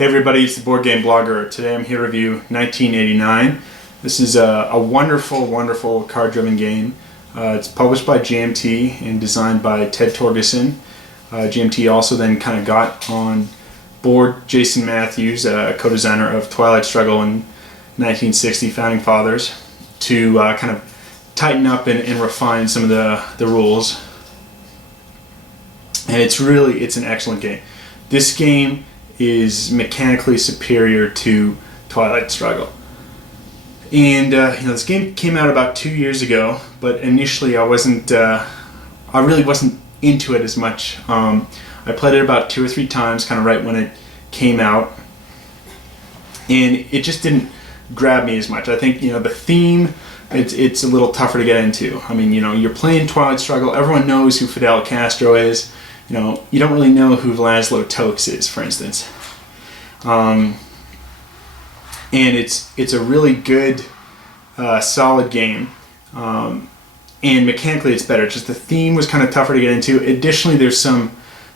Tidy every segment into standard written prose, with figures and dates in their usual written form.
Hey everybody, it's the Board Game Blogger. Today I'm here to review 1989. This is a wonderful, wonderful card-driven game. It's published by GMT and designed by Ted Torgerson. GMT also then kind of got on board Jason Matthews, co-designer of Twilight Struggle and 1960 Founding Fathers, to kind of tighten up and refine some of the rules. And it's an excellent game. This game is mechanically superior to Twilight Struggle. And this game came out about 2 years ago, but initially I really wasn't into it as much. I played it about 2 or 3 times, kind of right when it came out, and it just didn't grab me as much. I think the theme, it's a little tougher to get into. I mean, you're playing Twilight Struggle. Everyone knows who Fidel Castro is. You don't really know who Laszlo Toks is, for instance. And it's a really good, solid game. And mechanically it's better. Just the theme was kind of tougher to get into. Additionally, there's some,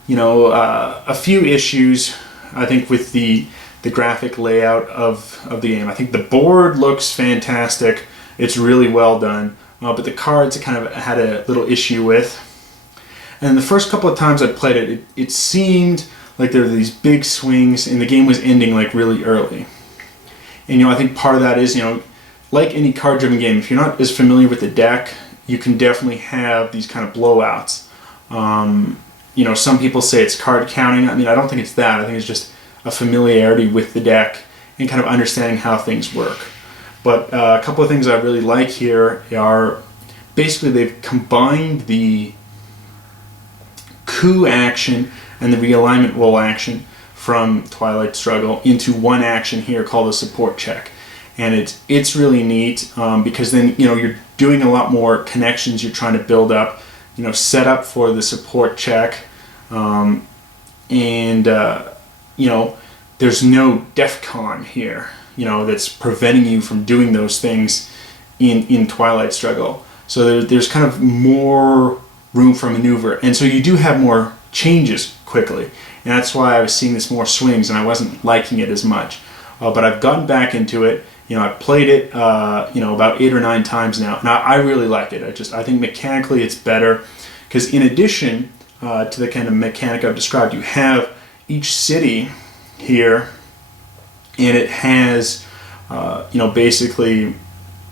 a few issues, I think, with the graphic layout of the game. I think the board looks fantastic. It's really well done. But the cards I kind of had a little issue with. And the first couple of times I played it, it seemed like there were these big swings and the game was ending like really early. And I think part of that is, like any card-driven game, if you're not as familiar with the deck, you can definitely have these kind of blowouts. Some people say it's card counting. I mean, I don't think it's that. I think it's just a familiarity with the deck and kind of understanding how things work. But a couple of things I really like here are basically they've combined the coup action and the realignment roll action from Twilight Struggle into one action here called a support check. And it's really neat because then you're doing a lot more connections you're trying to build up, set up for the support check, and there's no DEFCON here, that's preventing you from doing those things in Twilight Struggle. So there's kind of more room for maneuver, and so you do have more changes quickly, and that's why I was seeing this more swings and I wasn't liking it as much. But I've gotten back into it. I've played it about 8 or 9 times now, and I really like it. I think mechanically it's better because in addition to the kind of mechanic I've described, you have each city here, and it has basically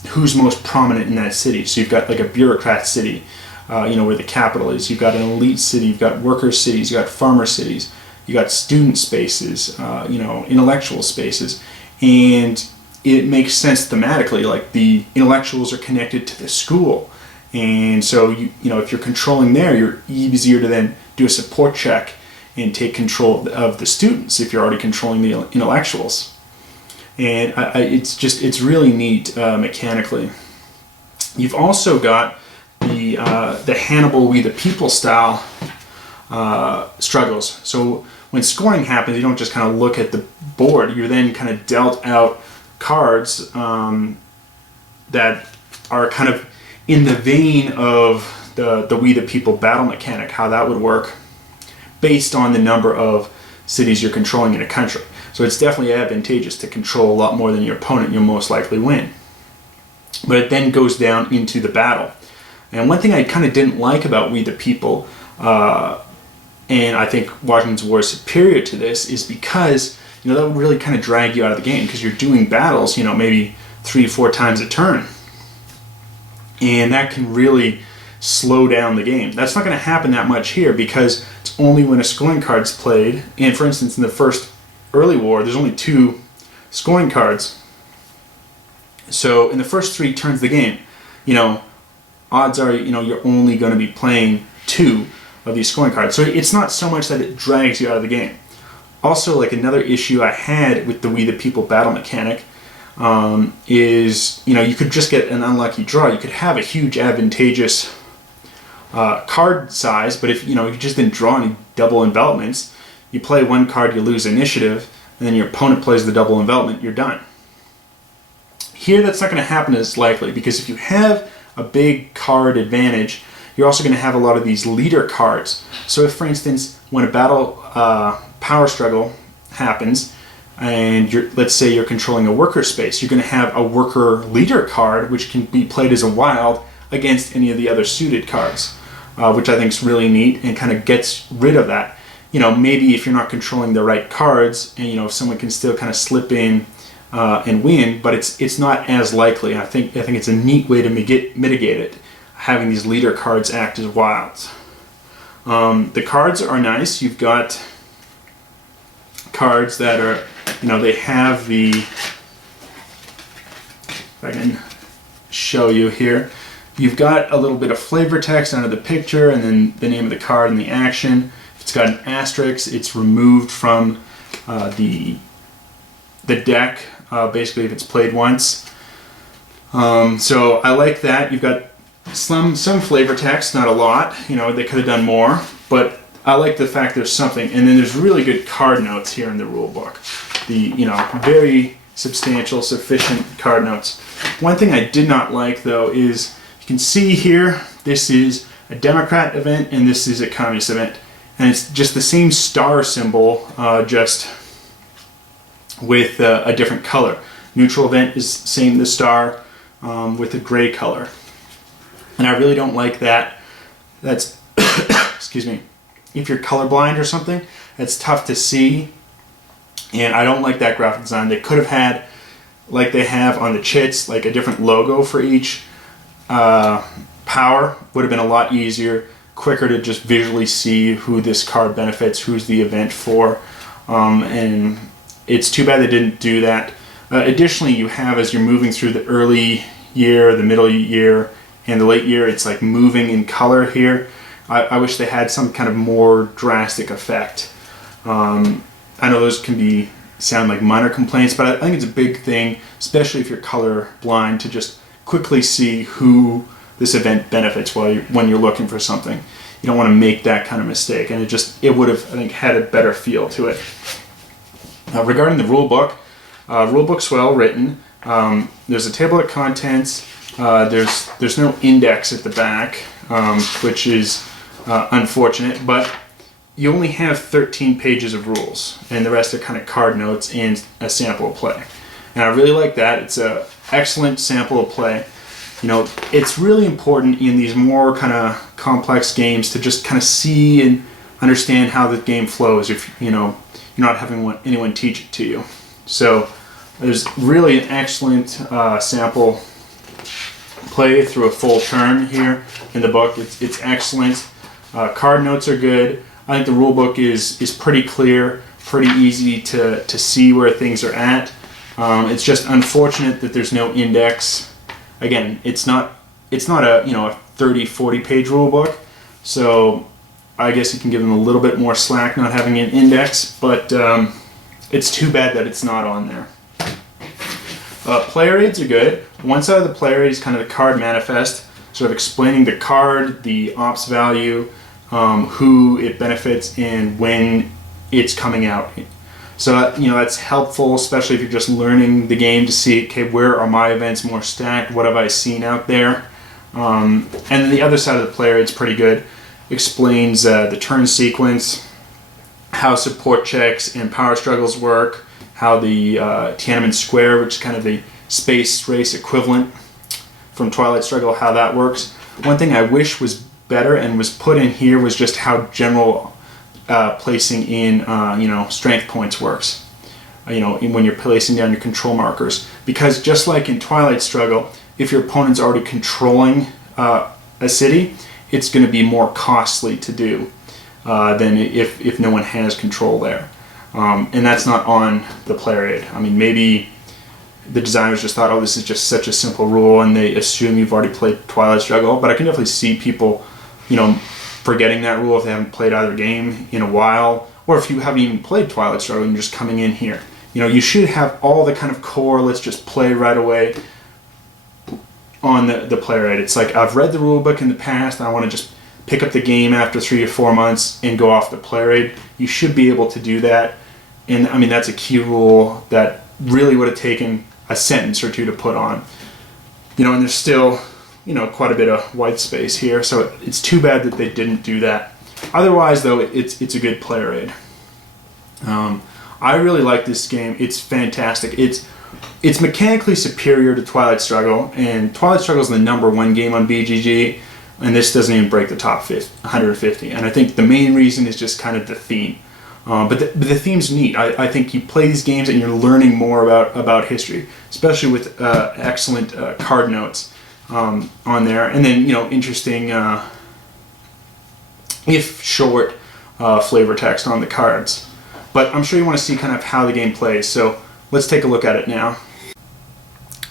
who's most prominent in that city. So you've got like a bureaucrat city, where the capital is. You've got an elite city, you've got worker cities, you've got farmer cities, you've got student spaces, intellectual spaces. And it makes sense thematically, like the intellectuals are connected to the school. And so, if you're controlling there, you're easier to then do a support check and take control of the students if you're already controlling the intellectuals. And it's really neat mechanically. You've also got the Hannibal We the People style struggles. So when scoring happens, you don't just kind of look at the board. You're then kind of dealt out cards that are kind of in the vein of the We the People battle mechanic, how that would work based on the number of cities you're controlling in a country. So it's definitely advantageous to control a lot more than your opponent. You'll most likely win. But it then goes down into the battle. And one thing I kind of didn't like about We the People, and I think Washington's War is superior to this, is because that would really kind of drag you out of the game because you're doing battles, maybe 3 or 4 times a turn, and that can really slow down the game. That's not going to happen that much here because it's only when a scoring card's played. And for instance, in the first early war, there's only 2 scoring cards. So in the first 3 turns of the game, odds are, you're only going to be playing 2 of these scoring cards. So it's not so much that it drags you out of the game. Also, like another issue I had with the We the People battle mechanic is, you could just get an unlucky draw. You could have a huge advantageous card size, but if, you just didn't draw any double envelopments, you play 1 card, you lose initiative, and then your opponent plays the double envelopment, you're done. Here, that's not going to happen as likely because if you have a big card advantage, you're also going to have a lot of these leader cards. So if, for instance, when a battle power struggle happens, and let's say you're controlling a worker space, you're going to have a worker leader card, which can be played as a wild against any of the other suited cards, which I think is really neat and kind of gets rid of that. Maybe if you're not controlling the right cards, and someone can still kind of slip in and win, but it's not as likely. I think it's a neat way to mitigate it, having these leader cards act as wilds. The cards are nice. You've got cards that are, they have the, if I can show you here, you've got a little bit of flavor text under the picture and then the name of the card and the action. If it's got an asterisk, it's removed from the deck, basically if it's played once. So I like that. You've got some flavor text, not a lot. They could have done more, but I like the fact there's something. And then there's really good card notes here in the rule book. The very substantial, sufficient card notes. One thing I did not like though is you can see here this is a Democrat event and this is a communist event, and it's just the same star symbol, just with a different color. Neutral event is same the star with a gray color. And I really don't like that. That's, excuse me, if you're colorblind or something, that's tough to see. And I don't like that graphic design. They could have had, like they have on the chits, like a different logo for each power. Would have been a lot easier, quicker to just visually see who this card benefits, who's the event for. And it's too bad they didn't do that. Additionally, you have, as you're moving through the early year, the middle year, and the late year, it's like moving in color here. I wish they had some kind of more drastic effect. I know those can sound like minor complaints, but I think it's a big thing, especially if you're color blind, to just quickly see who this event benefits when you're looking for something. You don't want to make that kind of mistake, and it would have, I think, had a better feel to it. Regarding the rule book's well written. There's a table of contents. There's no index at the back, which is unfortunate, but you only have 13 pages of rules, and the rest are kind of card notes and a sample of play. And I really like that. It's an excellent sample of play. It's really important in these more kind of complex games to just kind of see and understand how the game flows if you're not having anyone teach it to you. So there's really an excellent sample play through a full turn here in the book. It's excellent. Card notes are good. I think the rule book is pretty clear, pretty easy to see where things are at. It's just unfortunate that there's no index. Again, it's not a 30-40 page rule book, so I guess you can give them a little bit more slack not having an index, but it's too bad that it's not on there. Player aids are good. One side of the player aid is kind of the card manifest, sort of explaining the card, the ops value, who it benefits, and when it's coming out. So that's helpful, especially if you're just learning the game, to see, okay, where are my events more stacked? What have I seen out there? And then the other side of the player aid's pretty good. Explains the turn sequence, how support checks and power struggles work, how the Tiananmen Square, which is kind of the space race equivalent from Twilight Struggle, how that works. One thing I wish was better and was put in here was just how general placing in strength points works. When you're placing down your control markers, because just like in Twilight Struggle, if your opponent's already controlling a city, it's going to be more costly to do than if no one has control there. And that's not on the player aid. I mean, maybe the designers just thought, oh, this is just such a simple rule, and they assume you've already played Twilight Struggle. But I can definitely see people, forgetting that rule if they haven't played either game in a while, or if you haven't even played Twilight Struggle and you're just coming in here. You should have all the kind of core, let's just play right away on the player aid. It's like, I've read the rule book in the past, and I want to just pick up the game after 3 or 4 months and go off the player aid. You should be able to do that. And I mean, that's a key rule that really would have taken a sentence or two to put on. And there's still, quite a bit of white space here, so it's too bad that they didn't do that. Otherwise, though, it's a good player aid. I really like this game. It's fantastic. It's mechanically superior to Twilight Struggle, and Twilight Struggle is the #1 game on BGG, and this doesn't even break the top 150. And I think the main reason is just kind of the theme. But the theme's neat. I think you play these games and you're learning more about history, especially with excellent card notes on there, and then interesting, if short, flavor text on the cards. But I'm sure you want to see kind of how the game plays, so let's take a look at it now.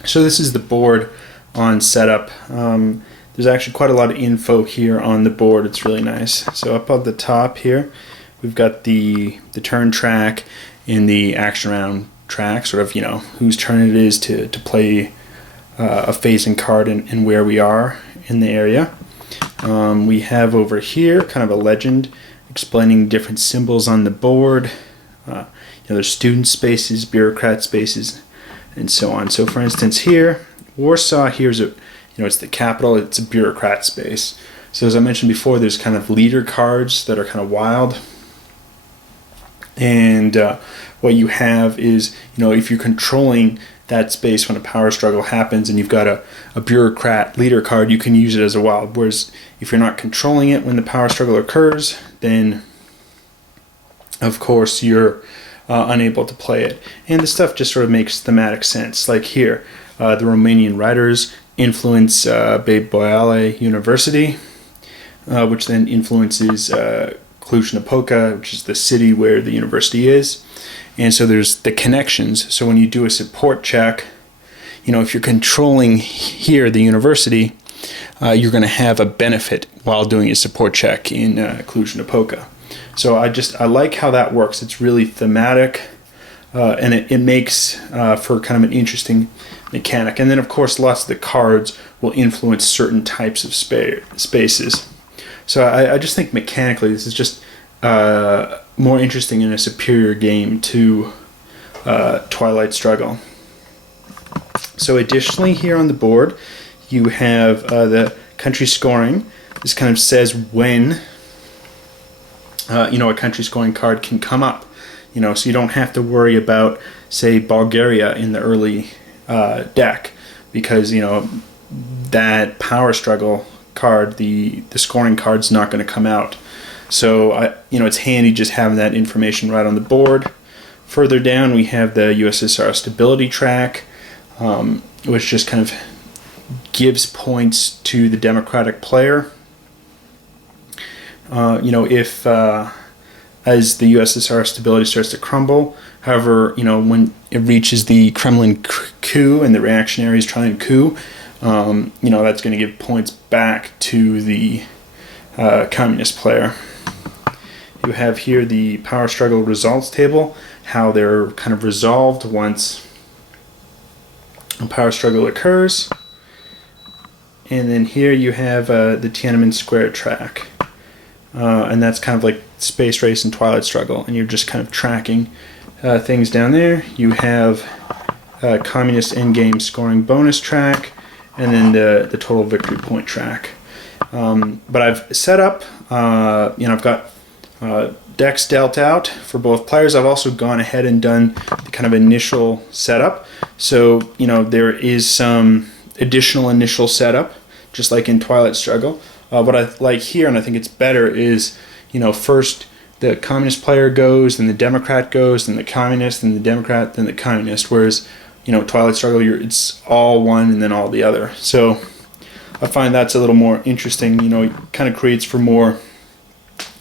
So this is the board on setup. There's actually quite a lot of info here on the board. It's really nice. So up at the top here, we've got the turn track and the action round track, sort of, whose turn it is to play a phasing card and where we are in the area. We have over here kind of a legend explaining different symbols on the board. There's student spaces, bureaucrat spaces, and so on. So for instance here, Warsaw, here's it's the capital, it's a bureaucrat space. So as I mentioned before, there's kind of leader cards that are kind of wild. And what you have is, if you're controlling that space when a power struggle happens and you've got a bureaucrat leader card, you can use it as a wild. Whereas if you're not controlling it when the power struggle occurs, then of course you're unable to play it. And the stuff just sort of makes thematic sense. Like here, the Romanian writers influence Babeș University, which then influences Cluj-Napoca, which is the city where the university is. And so there's the connections. So when you do a support check, if you're controlling here the university, you're going to have a benefit while doing a support check in Cluj-Napoca. So I like how that works. It's really thematic, and it makes for kind of an interesting mechanic. And then of course lots of the cards will influence certain types of spaces. So I just think mechanically this is just more interesting and a superior game to Twilight Struggle. So additionally here on the board you have the country scoring. This kind of says when a country scoring card can come up. So you don't have to worry about, say, Bulgaria in the early deck, because that power struggle card, the scoring card's not going to come out. So it's handy just having that information right on the board. Further down we have the USSR stability track, which just kind of gives points to the democratic player. If as the USSR stability starts to crumble, however, when it reaches the Kremlin coup and the reactionaries try and coup, that's going to give points back to the communist player. You have here the power struggle results table, how they're kind of resolved once a power struggle occurs. And then here you have the Tiananmen Square track. And that's kind of like Space Race and Twilight Struggle, and you're just kind of tracking things down there. You have Communist Endgame Scoring bonus track, and then the Total Victory Point track. But I've set up, I've got decks dealt out for both players. I've also gone ahead and done the kind of initial setup. So, there is some additional initial setup, just like in Twilight Struggle. What I like here, and I think it's better, is first the communist player goes, then the Democrat goes, then the communist, then the Democrat, then the communist. Whereas Twilight Struggle, it's all one and then all the other. So I find that's a little more interesting. It kind of creates for more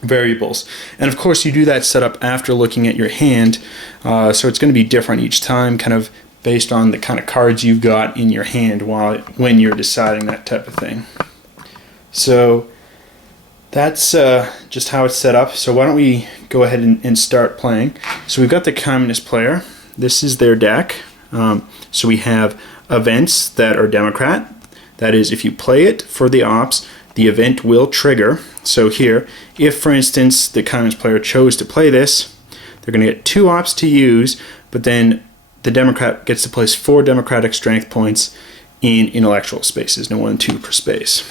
variables. And of course you do that setup after looking at your hand, so it's going to be different each time, kind of based on the kind of cards you've got in your hand when you're deciding that type of thing. So that's just how it's set up. So why don't we go ahead and start playing. So we've got the communist player. This is their deck. So we have events that are Democrat. That is, if you play it for the ops, the event will trigger. So here, if for instance the communist player chose to play this, they're going to get 2 ops to use, but then the Democrat gets to place 4 democratic strength points in intellectual spaces, no more than 2 per space.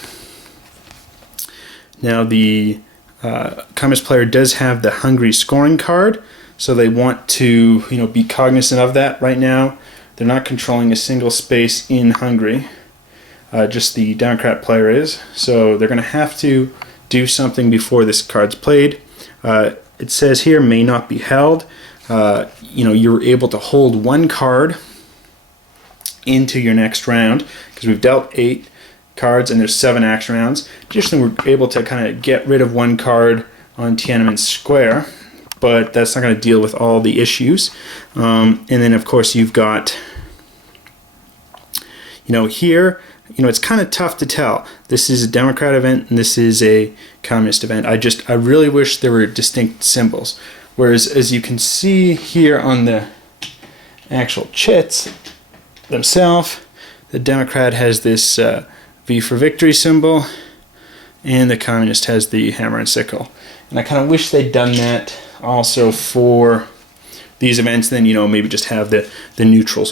Now the communist player does have the Hungary Scoring card, so they want to be cognizant of that right now. They're not controlling a single space in Hungary, just the Democrat player is, so they're going to have to do something before this card's played. It says here, may not be held. You're able to hold one card into your next round, because we've dealt 8 cards and there's 7 action rounds. Additionally, we're able to kind of get rid of one card on Tiananmen Square, but that's not going to deal with all the issues. And then of course you've got, here, it's kind of tough to tell. This is a Democrat event and this is a communist event. I really wish there were distinct symbols. Whereas as you can see here on the actual chits themselves, the Democrat has this V for victory symbol, and the communist has the hammer and sickle. And I kind of wish they'd done that also for these events, then maybe just have the neutral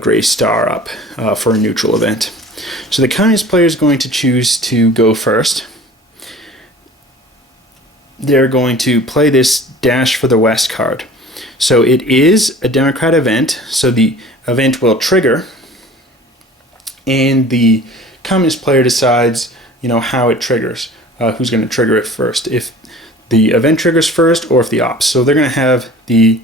gray star up for a neutral event. So the communist player is going to choose to go first. They're going to play this Dash for the West card. So it is a Democrat event, so the event will trigger, and the communist player decides how it triggers, who's going to trigger it first, if the event triggers first or if the ops. So they're going to have the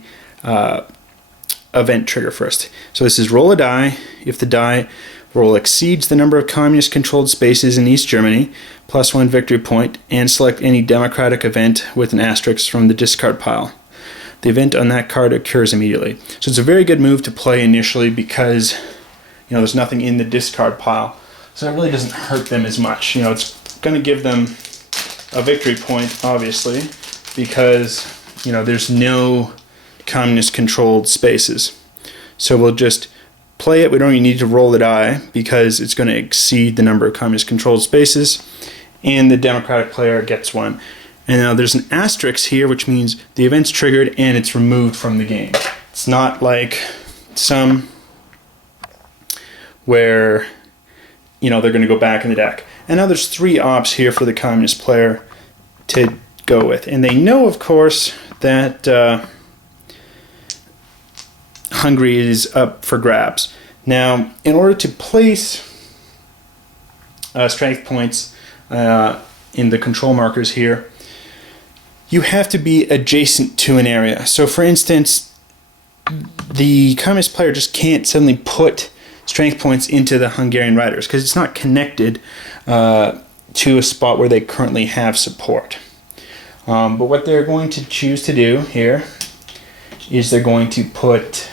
event trigger first. So this is roll a die. If the die roll exceeds the number of communist controlled spaces in East Germany, +1 victory point, and select any democratic event with an asterisk from the discard pile. The event on that card occurs immediately. So it's a very good move to play initially because there's nothing in the discard pile. So it really doesn't hurt them as much. It's going to give them a victory point, obviously, because there's no communist controlled spaces. So we'll just play it. We don't even need to roll the die because it's going to exceed the number of communist controlled spaces, and the Democratic player gets one. And now there's an asterisk here, which means the event's triggered and it's removed from the game. It's not like some where they're going to go back in the deck. And now there's 3 ops here for the communist player to go with. And they know, of course, that Hungary is up for grabs. Now, in order to place strength points in the control markers here, you have to be adjacent to an area. So for instance, the communist player just can't suddenly put strength points into the Hungarian riders because it's not connected to a spot where they currently have support. But what they're going to choose to do here is they're going to put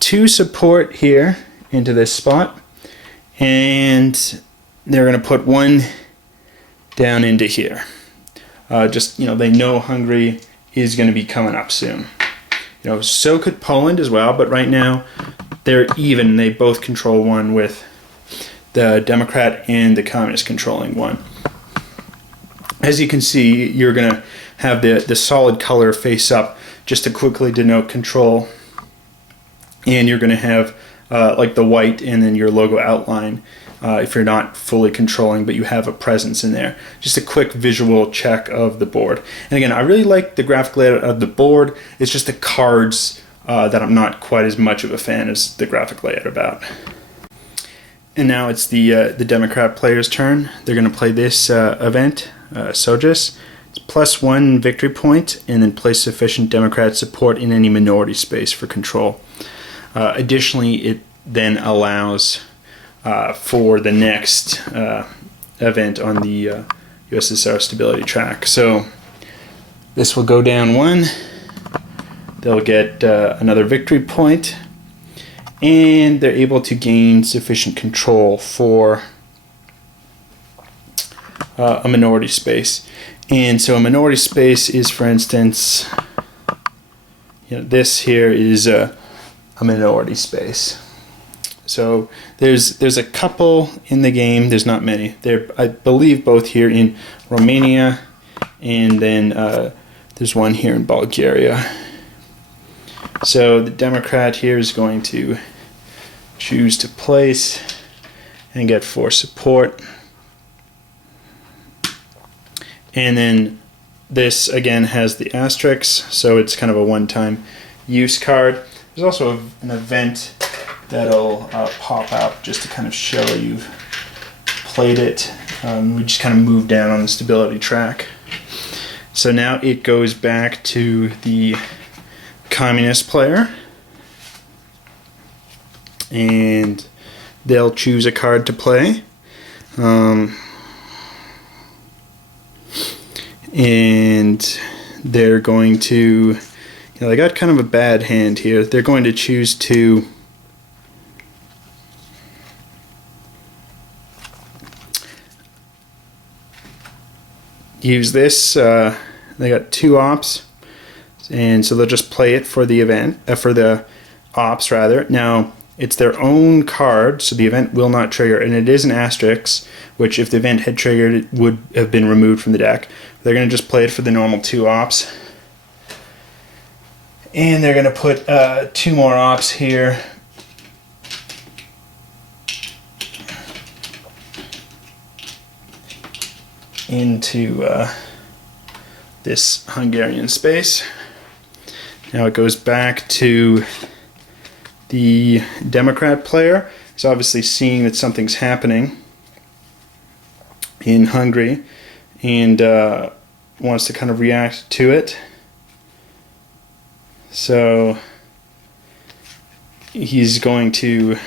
2 support here into this spot, and they're going to put 1 down into here. They know Hungary is going to be coming up soon. So could Poland as well, but right now they're even. They both control 1 with the Democrat and the communist controlling 1. As you can see, you're going to have the solid color face up just to quickly denote control, and you're going to have like the white and then your logo outline if you're not fully controlling, but you have a presence in there. Just a quick visual check of the board. And again, I really like the graphic layout of the board. It's just the cards that I'm not quite as much of a fan as the graphic layout about. And now it's the Democrat player's turn. They're going to play this event, Sojas. It's +1 victory point, and then place sufficient Democrat support in any minority space for control. Additionally, it then allows for the next event on the USSR stability track. So this will go down 1. They'll get another victory point, and they're able to gain sufficient control for a minority space. And so a minority space is, for instance, this here is a minority space. So there's a couple in the game. There's not many. They're, I believe, both here in Romania, and then there's one here in Bulgaria. So the Democrat here is going to choose to place and get 4 support. And then this again has the asterisk, so it's kind of a one-time use card. There's also an event that'll pop out just to kind of show you've played it. We just kind of move down on the stability track. So now it goes back to the communist player, and they'll choose a card to play. And they're going to, they got kind of a bad hand here. They're going to choose to use this. They got 2 ops, and so they'll just play it for the event, for the ops rather. Now it's their own card, so the event will not trigger, and it is an asterisk, which if the event had triggered, it would have been removed from the deck. They're going to just play it for the normal 2 ops, and they're going to put 2 more ops here. Into this Hungarian space. Now it goes back to the Democrat player. He's obviously seeing that something's happening in Hungary and wants to kind of react to it. So he's going to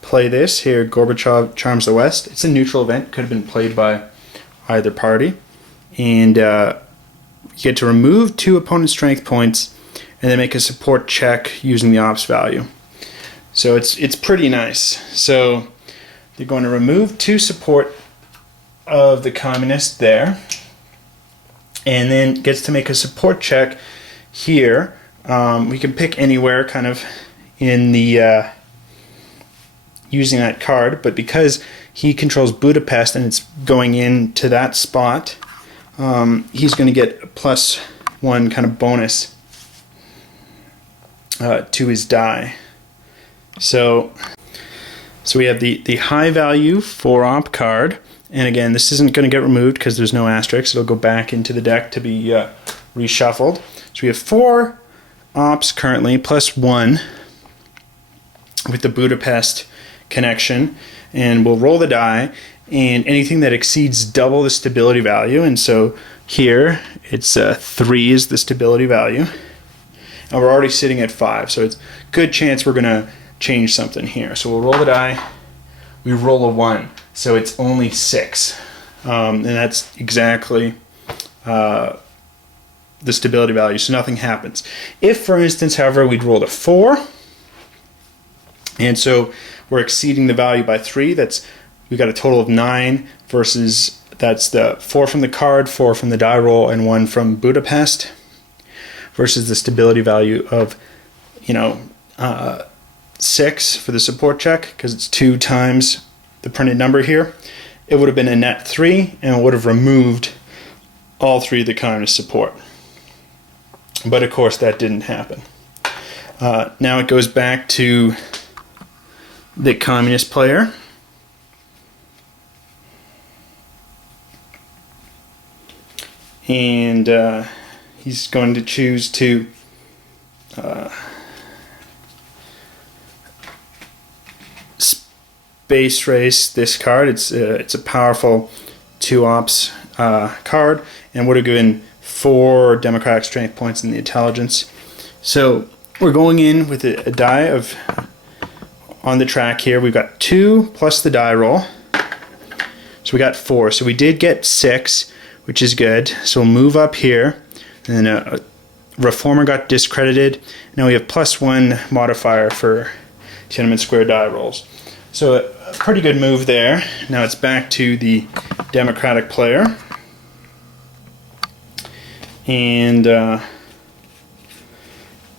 play this here, Gorbachev Charms the West. It's a neutral event, could have been played by either party, and you get to remove 2 opponent's strength points and then make a support check using the ops value. So it's pretty nice. So they're going to remove 2 support of the communist there, and then gets to make a support check here. We can pick anywhere kind of in the using that card, but because he controls Budapest and it's going into that spot, he's going to get a +1 kind of bonus to his die. So we have the high value 4-op card, and again, this isn't going to get removed because there's no asterisk. It'll go back into the deck to be reshuffled. So we have 4 ops currently, +1 with the Budapest connection, and we'll roll the die, and anything that exceeds double the stability value, and so here it's 3 is the stability value, and we're already sitting at 5, so it's a good chance we're going to change something here. So we'll roll the die, we roll a 1, so it's only 6, and that's exactly the stability value, so nothing happens. If, for instance, however, we'd rolled a 4, and so we're exceeding the value by 3, we got a total of 9 versus that's the 4 from the card, 4 from the die roll, and 1 from Budapest, versus the stability value of 6 for the support check, because it's 2 times the printed number here. It would have been a net 3, and it would have removed all 3 of the communist support. But of course that didn't happen. Now it goes back to the communist player. And he's going to choose to space race this card. It's a powerful 2 ops card, and would have given 4 democratic strength points in the intelligence. So we're going in with a die of, on the track here, we've got 2 plus the die roll. So we got 4. So we did get 6, which is good. So we'll move up here. And then a reformer got discredited. Now we have +1 modifier for Tiananmen Square die rolls. So a pretty good move there. Now it's back to the democratic player. And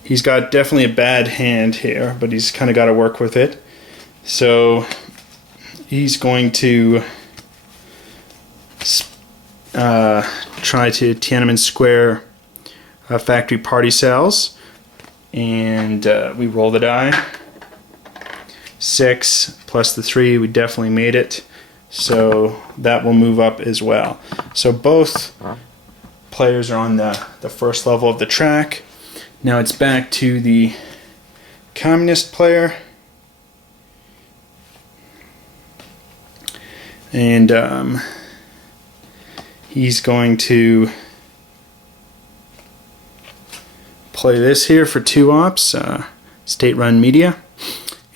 he's got definitely a bad hand here, but he's kind of got to work with it. So he's going to try to Tiananmen Square factory party cells, and we roll the die. 6 plus the 3, we definitely made it, so that will move up as well. So both players are on the first level of the track. Now it's back to the communist player. And he's going to play this here for 2 ops, state-run media,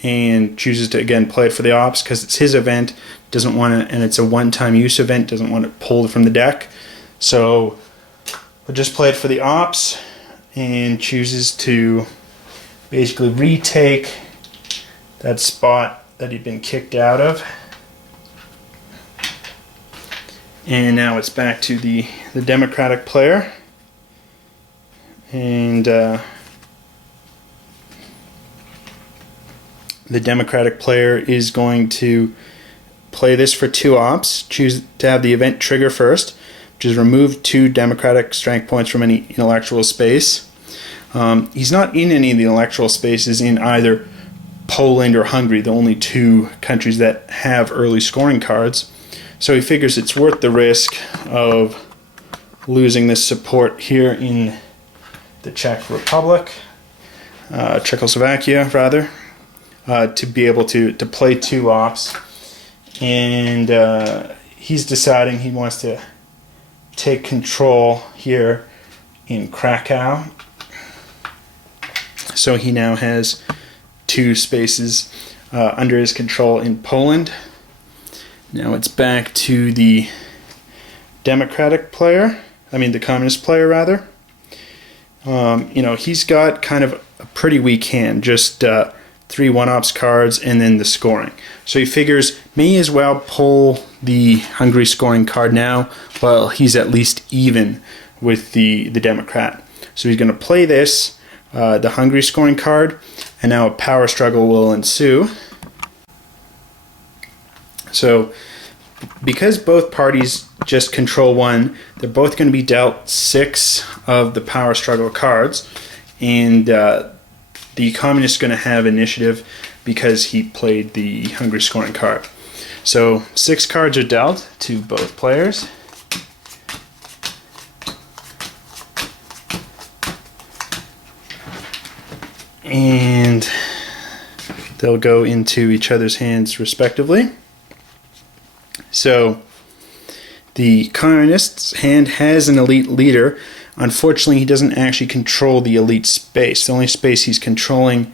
and chooses to again play it for the ops because it's his event. Doesn't want to, and it's a one-time use event. Doesn't want it pulled from the deck, so we'll just play it for the ops, and chooses to basically retake that spot that he'd been kicked out of. And now it's back to the Democratic player. And the Democratic player is going to play this for 2 ops, choose to have the event trigger first, which is remove 2 Democratic strength points from any intellectual space. He's not in any of the intellectual spaces in either Poland or Hungary, the only 2 countries that have early scoring cards. So he figures it's worth the risk of losing this support here in the Czech Republic, Czechoslovakia rather, to be able to play 2 ops. And he's deciding he wants to take control here in Krakow. So he now has 2 spaces under his control in Poland. Now it's back to the Democratic player, the Communist player rather. He's got kind of a pretty weak hand, just 3 1-ops cards and then the scoring. So he figures may as well pull the Hungary Scoring card now while he's at least even with the Democrat. So he's going to play this, the Hungary Scoring card, and now a power struggle will ensue. So because both parties just control 1, they're both going to be dealt 6 of the power struggle cards, and the communist is going to have initiative because he played the Hungary Scoring card. So 6 cards are dealt to both players. And they'll go into each other's hands respectively. So the communist's hand has an elite leader. Unfortunately, he doesn't actually control the elite space. The only space he's controlling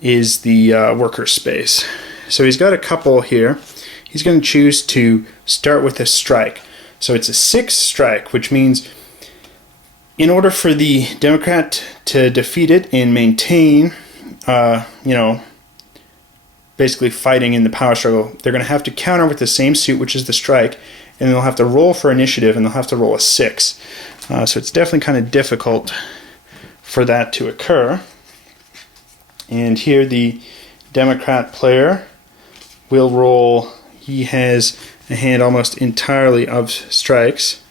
is the worker space. So he's got a couple here. He's going to choose to start with a strike. So it's a 6 strike, which means in order for the Democrat to defeat it and maintain, basically fighting in the power struggle, they're going to have to counter with the same suit, which is the strike, and they'll have to roll for initiative, and they'll have to roll a 6. So it's definitely kind of difficult for that to occur. And here the Democrat player will roll. He has a hand almost entirely of strikes,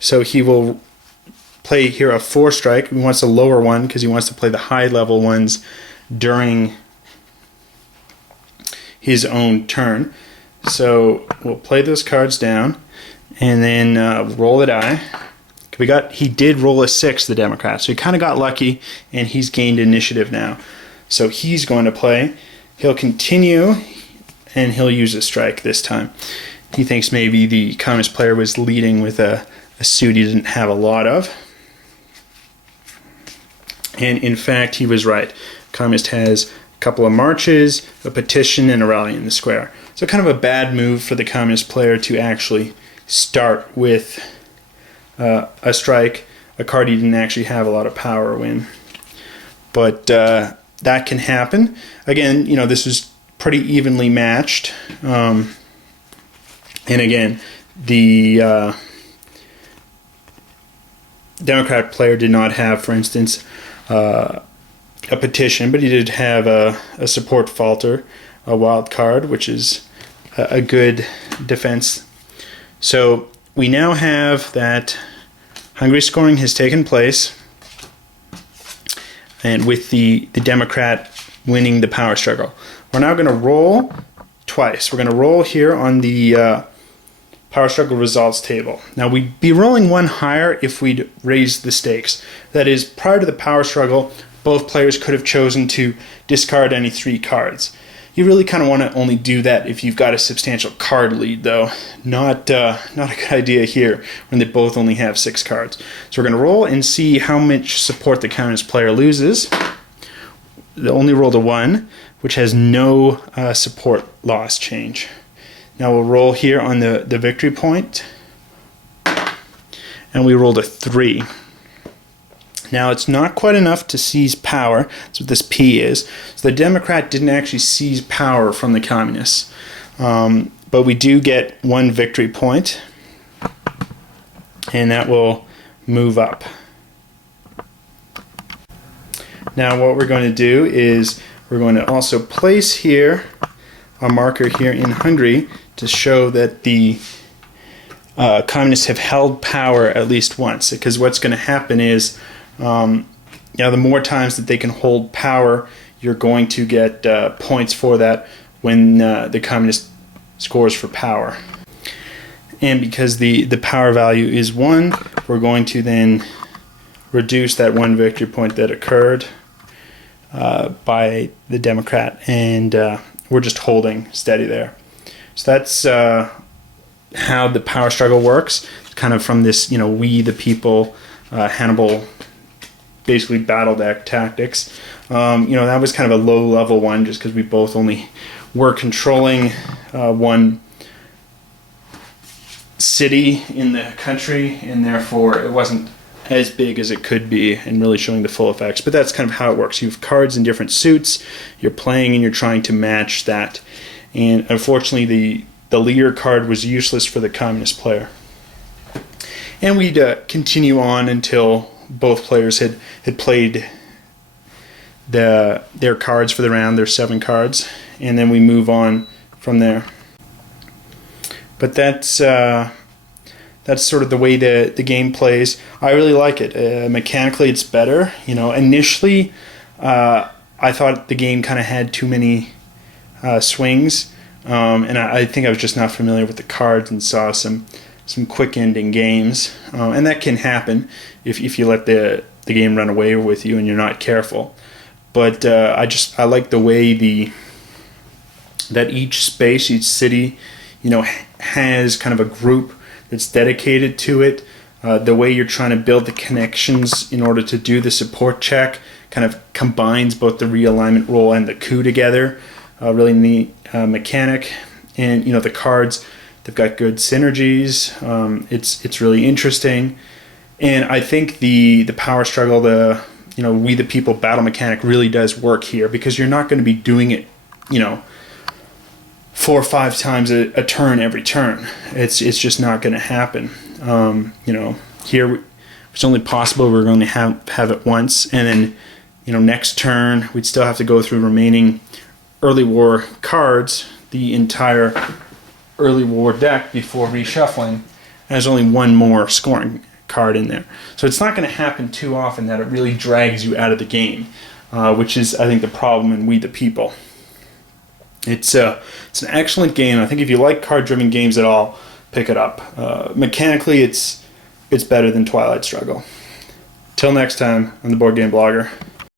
so he will play here a 4 strike. He wants a lower one because he wants to play the high level ones during his own turn. So we'll play those cards down and then roll the die. He did roll a 6, the Democrat, so he kind of got lucky, and he's gained initiative now. So he's going to play. He'll continue, and he'll use a strike this time. He thinks maybe the communist player was leading with a suit he didn't have a lot of. And in fact, he was right. Communist has a couple of marches, a petition, and a rally in the square. So kind of a bad move for the communist player to actually start with a strike, a card he didn't actually have a lot of power win. But that can happen. Again, this was pretty evenly matched. And again, the Democrat player did not have, for instance, a petition, but he did have a support falter, a wild card, which is a good defense. So we now have that Hungary Scoring has taken place, and with the Democrat winning the power struggle. We're now going to roll twice. We're going to roll here on the Power Struggle results table. Now, we'd be rolling one higher if we'd raised the stakes. That is, prior to the Power Struggle, both players could have chosen to discard any 3 cards. You really kind of want to only do that if you've got a substantial card lead, though. Not a good idea here when they both only have 6 cards. So we're going to roll and see how much support the communist player loses. They only rolled a 1, which has no support loss change. Now we'll roll here on the victory point, and we rolled a 3. Now it's not quite enough to seize power. That's what this P is. So the Democrat didn't actually seize power from the communists. But we do get 1 victory point, and that will move up. Now what we're going to do is we're going to also place here a marker here in Hungary to show that the communists have held power at least once. Because what's going to happen is the more times that they can hold power, you're going to get points for that when the communist scores for power. And because the power value is 1, we're going to then reduce that 1 victory point that occurred by the Democrat, and we're just holding steady there. So that's how the Power Struggle works, kind of from this, we the people, Hannibal, basically battle deck tactics. That was kind of a low level one just because we both only were controlling 1 city in the country, and therefore it wasn't as big as it could be and really showing the full effects. But that's kind of how it works. You have cards in different suits, you're playing and you're trying to match that. And unfortunately the leader card was useless for the communist player. And we'd continue on until both players had played their cards for the round, their 7 cards, and then we move on from there. But that's sort of the way the game plays. I really like it. Mechanically, it's better. Initially, I thought the game kind of had too many swings, and I think I was just not familiar with the cards and saw some quick ending games, and that can happen if you let the game run away with you and you're not careful. But I like the way that each space, each city, has kind of a group that's dedicated to it. The way you're trying to build the connections in order to do the support check kind of combines both the realignment roll and the coup together. Really neat mechanic. And the cards, they've got good synergies. It's really interesting. And I think the Power Struggle, we the people battle mechanic really does work here, because you're not going to be doing it 4 or 5 times a turn every turn. It's just not going to happen. Here it's only possible we're going to have it once, and then next turn we'd still have to go through remaining early war cards, the entire early war deck, before reshuffling. And there's only 1 more scoring card in there, so it's not going to happen too often that it really drags you out of the game, which is, I think, the problem in We the People. It's an excellent game. I think if you like card-driven games at all, pick it up. Mechanically, it's better than Twilight Struggle. Till next time, I'm the Board Game Blogger.